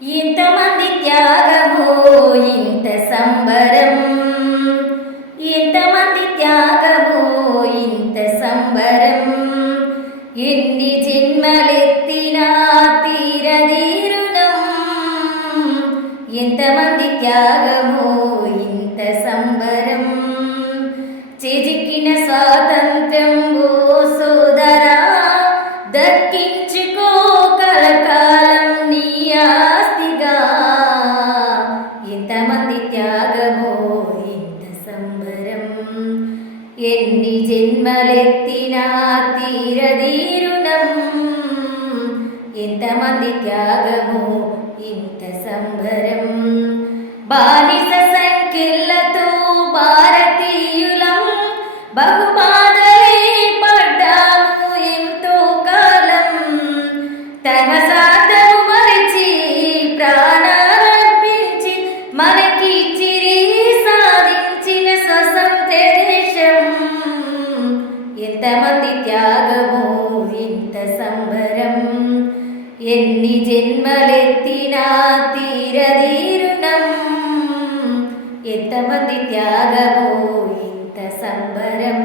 ఇంతమంది త్యాగము ఇంత సంబరం, ఇంతమంది త్యాగము ఇంత సంబరం, ఎన్ని జన్మలెత్తినా తీరదీరుణం. ఎంతమంది త్యాగము ఇంత సంబరం, చిజికిన స్వాతంత్ర్యం ఓ సోదరా దక్కించుకో కలకాలం నీ ఆస్తిగా. ఎంతమంది త్యాగమో ఇంత సంబరం, ఎన్ని జన్మలెత్తినా తీరదీరుణం. ఎంతమంది త్యాగమో ఇంత సంబరం, బానిస సంఖ్యలతో భారతీయులం బహుబాధలే పడ్డాము ఎంతో కాలం. తన సాధము మరిచి ప్రాణాలర్పించి మనకిచ్చిరి సాధించిన స్వతంత్ర దేశం. ఎంతమంది త్యాగమో ఇంత సంబరం, ఎన్ని జన్మలెత్తినా తీరదీరుణం. ఎంతమంది త్యాగమో ఇంత సంబరం.